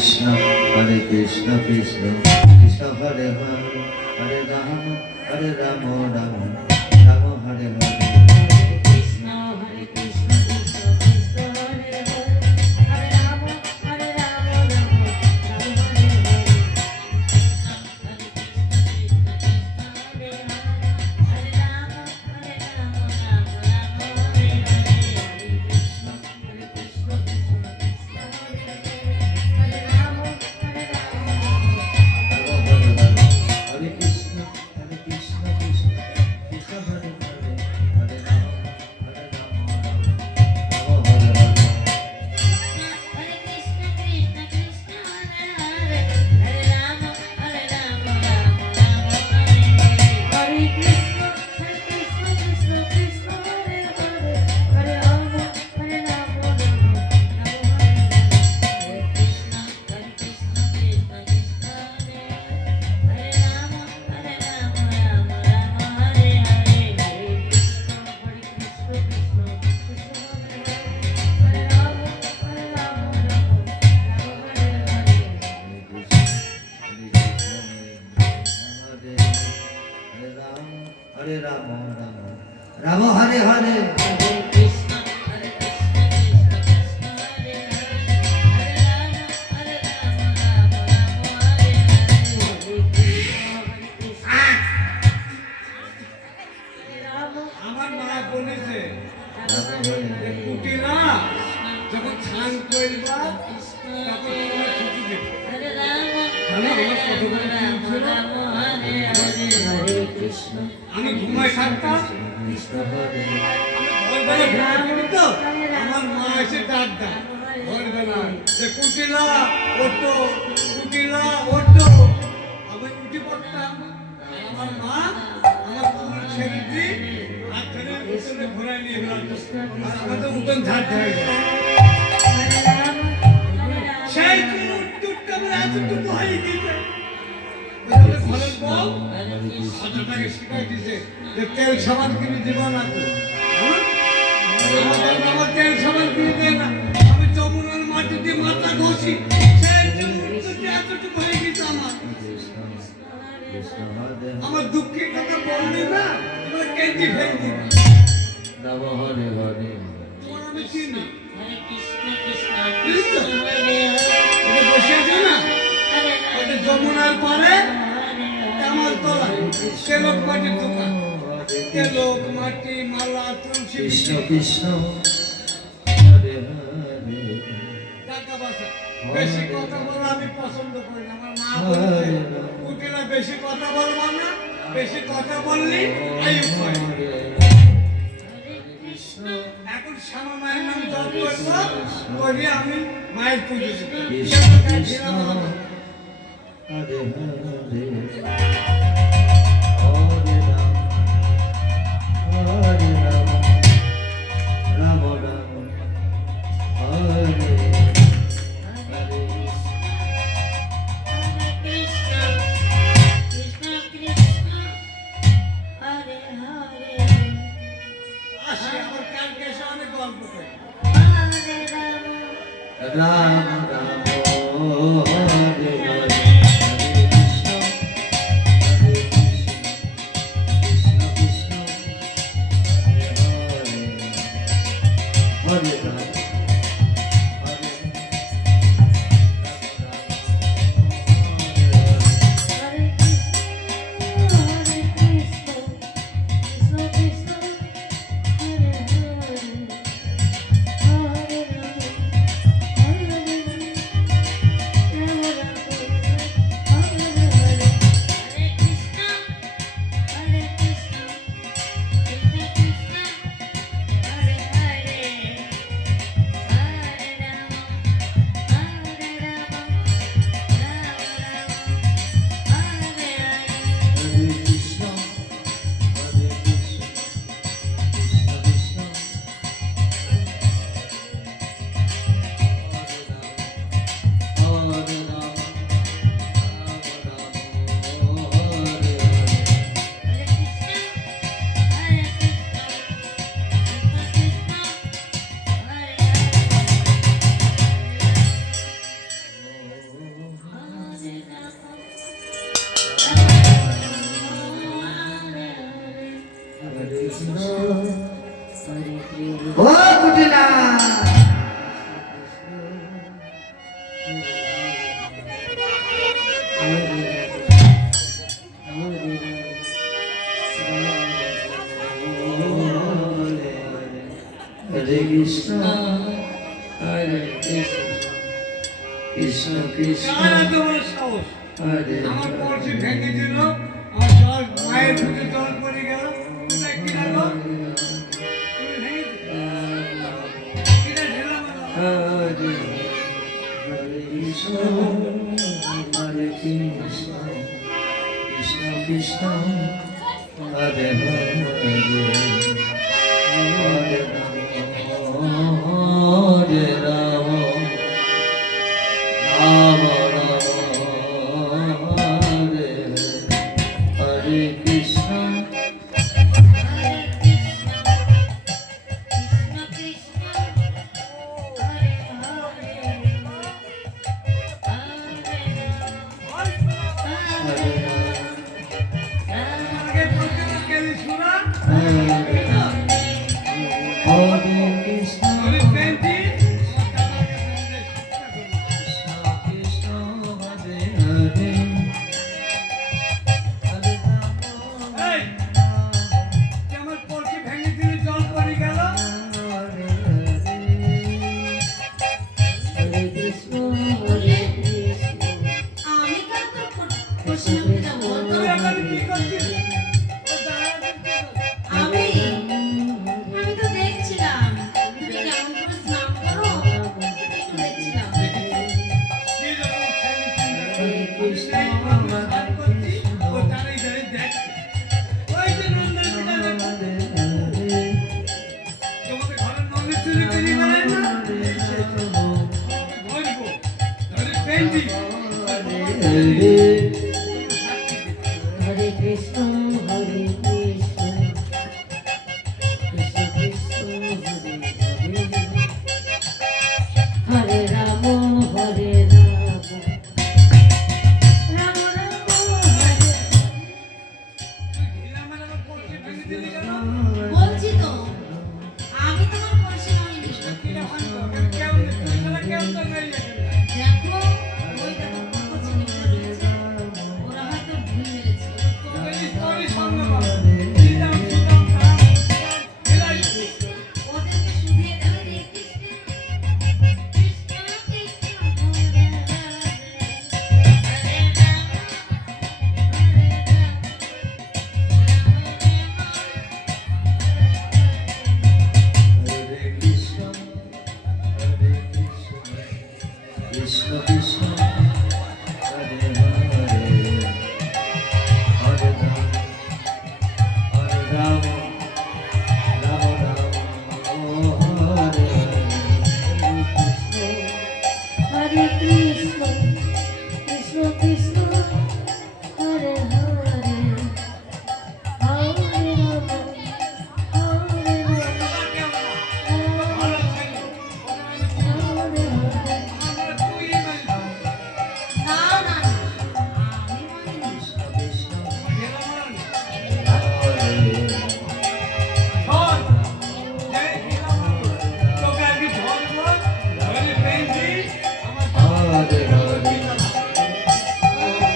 কৃষ্ণ কৃষ্ণ কৃষ্ণ হরে হরে হরে রাম রাম রাম হরে হরে হরে রাম রাম রাম হরে হরে আমার মা বলেছে কুটিরা যখন স্নান করবা তখন তোমার ছুটি দেবে আমি ঘুমাই থাকতাম আমার মা এসে ডাকতাম ভোরবেলায় কুটিলা ওঠো কুটিলা ওঠো আমি উঠে পড়তাম আমার মা আমার তোমার ছেড়ে দিয়ে আর ছেড়ে উঠোনে ঘোরায় নিয়ে গেলাম আর আমাদের উঠোন ঝাড়তে হয়ে গেল সেই উত্তরটা আমার এতটুকু হয়ে গেছে ঘরের বউ অতটাকে শিখাই দিছে যে তেল সাবান কিনে দিবা না আমার তেল সাবান কিনে দেয় না আমি যমুনার মাটি দিয়ে মাথা ঘষি সেই উত্তরটা এতটুকু হয়ে গেছে আমার দুঃখের কথা বললি না তোমার কেজি ফেল দিবে হরে হরে তোমার আমি চিনি বসে আছে না যমুনার পরে আমার তলা তেলক মাটির দোকান তেলক মাটি মালা তুলসী কৃষ্ণ কৃষ্ণ হরে হরে টাকা পয়সা বেশি কথা বলা আমি পছন্দ করি না আমার মা বলে উঠিলা বেশি কথা বলবো না বেশি কথা বললি আয়ু হয় এখন শ্যামা মায়ের নাম জপ করবো করি আমি মায়ের পুজো হরে হরে হরে রাম রাম রাম হরে আসি আমার কালকে এসে অনেক গল্প করি রাম রাম হরে হরে হরে রাম হরে কৃষ্ণ হরে কৃষ্ণ কৃষ্ণ কৃষ্ণ কার এত বড় সাহস? হরে আমার কলসি ভেঙে দিল, আমার জল মায়ের মুখে জল পড়ে গেল। এটা কি হলো? তুমি ভেঙে দিলে। কিরা ঢেলা মারলো? হরে হরে কৃষ্ণ হরে কৃষ্ণ কৃষ্ণ কৃষ্ণ হরে হরে হরে রাম রাম রাম হরে হরে কৃষ্ণ হরে আগে প্রতিমা কেলি শোনা। হরে কৃষ্ণ আমি পেন্টি, তাকে কৃষ্ণ কৃষ্ণ হরে হরে হরে রাম এই, যে আমার কলসি ভেঙে দিলে জল পড়ে গেল। হরে হরে কৃষ্ণ হরে কৃষ্ণ আমি কাল তোর প্রশ্ন উত্তর বলতো তুই এখন কি করছিস? ও দাঁড়াতে কি করছিস? আমি তো দেখছিলাম তুমি কেমন করে স্নান করো একটু দেখছিলাম কি রকম খেলি শুনতে? সেই বাবু স্নান করছি, ও দাঁড়িয়ে দাঁড়িয়ে দেখছে। ওই যে নন্দন পিতা দেখো। তোমাদের ঘরের নন্দন চুরি চুরি করে না? ধরবো, ধরে পেন্টি। হরে কৃষ্ণ হরে কৃষ্ণ কৃষ্ণ কৃষ্ণ হরে হরে রাম হরে রাম রাম রাম হরে বলছি তো আমি তোমার কলসি নইনি দেখো ওইটা তো কলসি নিয়ে রয়েছে ওরা হয়তো ভুল মেরেছে ওদেরকে শুধিয়ে দেবে রে কৃষ্ণ কৃষ্ণ কৃষ্ণ হরে হরে রাম হরে কৃষ্ণ হরে কৃষ্ণ কৃষ্ণ কৃষ্ণ হরে হরে হরে রাম রাম রাম হরে হরে কৃষ্ণ কৃষ্ণ কৃষ্ণ হরে হরে হরে রাম হরে না না আমি বলিনি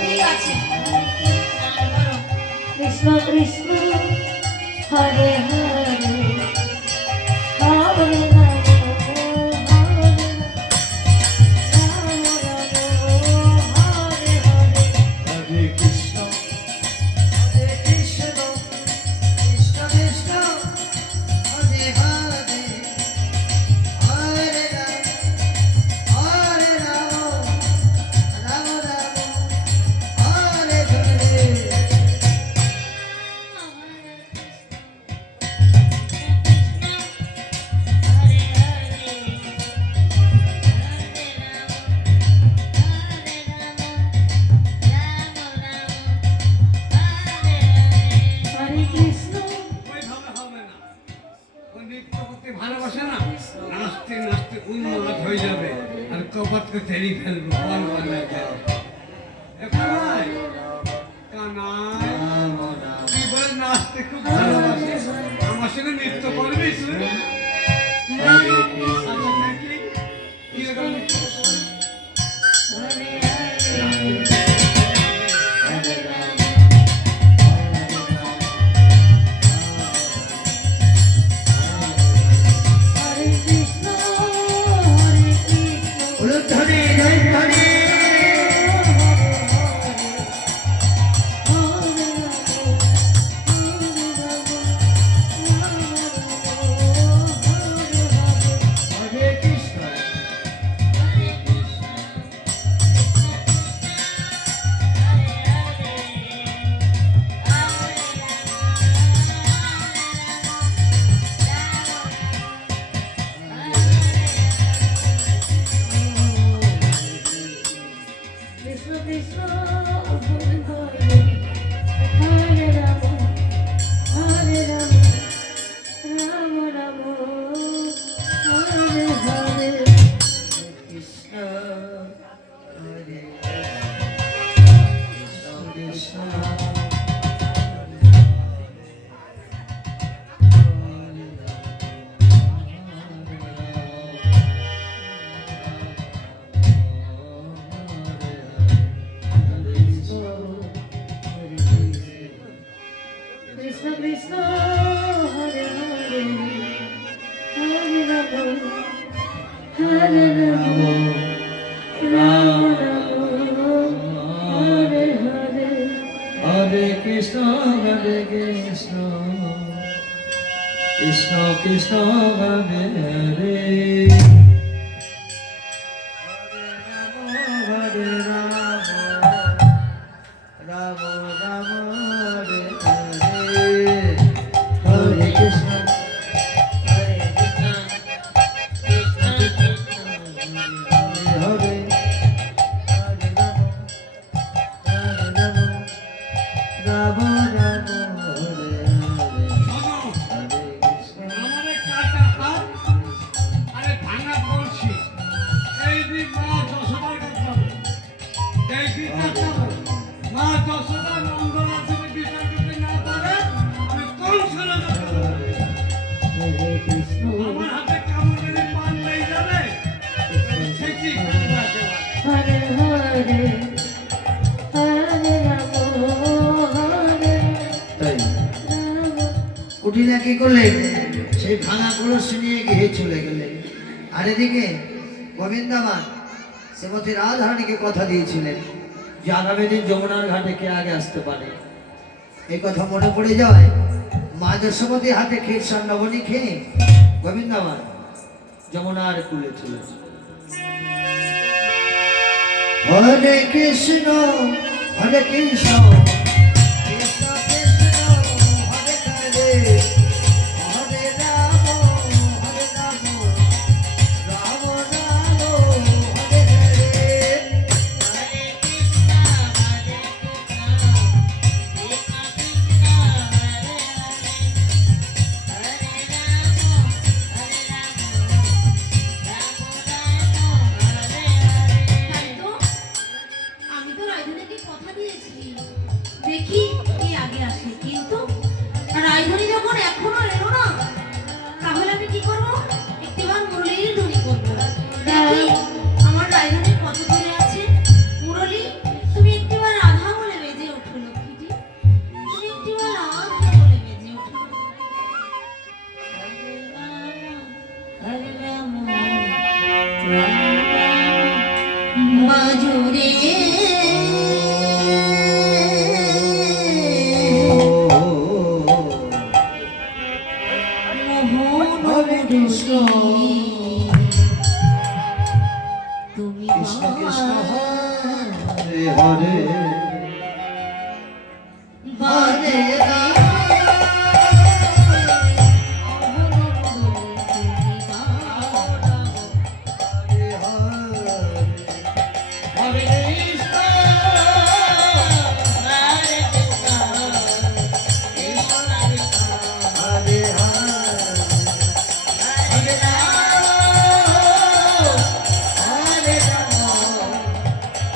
ঠিক আছে কৃষ্ণ কৃষ্ণ হরে হরে হরে রাম হরে রাম হরে হরে হরে কৃষ্ণ কৃষ্ণ কৃষ্ণ হরে হরে হরে রাম রাম রাম হরে হরে হরে কৃষ্ণ ভালোবাসে না নাচতে নাচতে উন্মাদ হয়ে যাবে আর কপাতকে ছেড়ে ফেলবো বল বল কানাই কানাই রাম রাম তুই বলে নাচতে খুব ভালোবাসে আমার সঙ্গে নৃত্য করবি তুই হরে কৃষ্ণ আচ্ছা দেখি কিরকম কৃষ্ণ কৃষ্ণ হরে হরে হরে রাম হরে রাম রাম রাম হরে হরে কৃষ্ণ হরে কৃষ্ণ কৃষ্ণ কৃষ্ণ হরে হরে হরে রাম হরে রাম রাম রাম হরে হরে হরে কৃষ্ণ কৃষ্ণ কৃষ্ণ কৃষ্ণ হরে হরে হরে রাম রাম রাম হরে হরে হরে কৃষ্ণ হরে কৃষ্ণ কৃষ্ণ কৃষ্ণ হরে হরে হরে রাম রাম রাম হরে হরে শোনো, হরে কৃষ্ণ আমার এই কাটা হাত, আরে ভাঙা বলছি। এই যে মা যশোদার কাছে যাবো। দেখি কাছে যাবো। মা যশোদা নন্দনাথের বিচার করতে না পারে, আমি কংসের কাছে যাবো। হরে কৃষ্ণ আমার হাতে কেমন করে পান নেই যাবে সেটি করবো একেবারে। হরে হরে হরে রাম হরে তাই রাম কুটিলা কি করলেন সেই ভাঙা কলস নিয়ে গিয়ে চলে গেলেন আর এদিকে গোবিন্দামা শ্রীমতী রাধারানীকে কথা দিয়েছিলেন যে আগামী দিন যমুনার ঘাটে কে আগে আসতে পারে এই কথা মনে পড়ে যায় মা যশোমতীর হাতে ক্ষীর সন্নবনী খেয়ে গোবিন্দামা যমুনার কুলে চলেছে হরে কৃষ্ণ হরে কৃষ্ণ কৃষ্ণ কৃষ্ণ হরে হরে হরে রাম রাম রাম হরে হরে তাই তো আমি তো রায়ধনীকে কথা দিয়েছি দেখি কে আগে আসে কিন্তু রায়ধনী যখন এখনো এলো না তাহলে আমি কি করব একটিবার মুরলির ধ্বনি করব দেখি আমার রায়ধনী কত দূরে আছে মুরলি তুমি একটিবার রাধা বলে বেজে ওঠো লক্ষ্মীটি তুমি একটিবার রাধা বলে বেজে ওঠো হরে রাম হরে রাম মাজুরে মোহন কৃষ্ণ তুমি কৃষ্ণ কৃষ্ণ হরে হরে বাদে হরে হরে কৃষ্ণ হরে হরে হরে রাম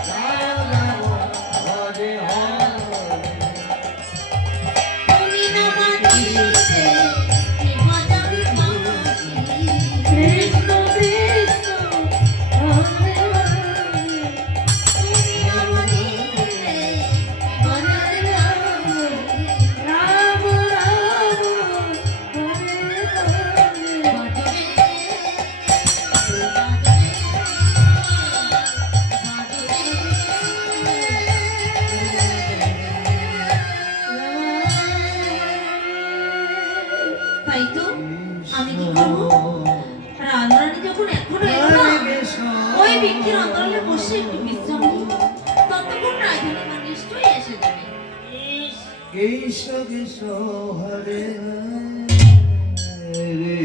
রাম হরে হরে তুমি নামাজিতে মাজাবি পাশি কৃষ্ণ কৃষ্ণ হরে হরে তুমি নামাজিতে মাজাবি পাশি রাম রাম হরে হরে তাই তো আমি কি করবো রাধারানী যখন এখনো এলো না ওই বৃক্ষের অন্তরালে বসে একটু বিশ্রাম নিই ততক্ষণ রাধারানী মা নিশ্চয়ই এসে যাবে কৃষ্ণ কৃষ্ণ হরে হরে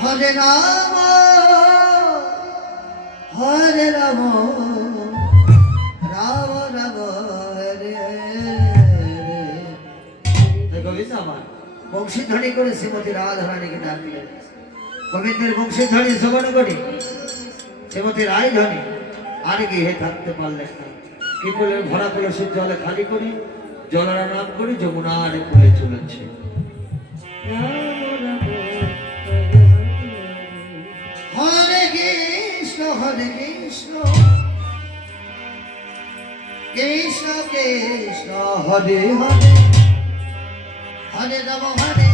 হরে রাম হরে রাম বংশীধ্বনি করে শ্রীমতী রাধারানীকে ডাকলেন। গোবিন্দের বংশীধ্বনি শ্রবণ করে শ্রীমতী রায়ধনী আর গৃহে থাকতে পারলেন না। কি করলেন? ভরা কলসের জলে খালি করে জলারা নাম করে যমুনার কোলে চলেছে। হরে কৃষ্ণ কৃষ্ণ কৃষ্ণ হরে হরে হরে রাম হরে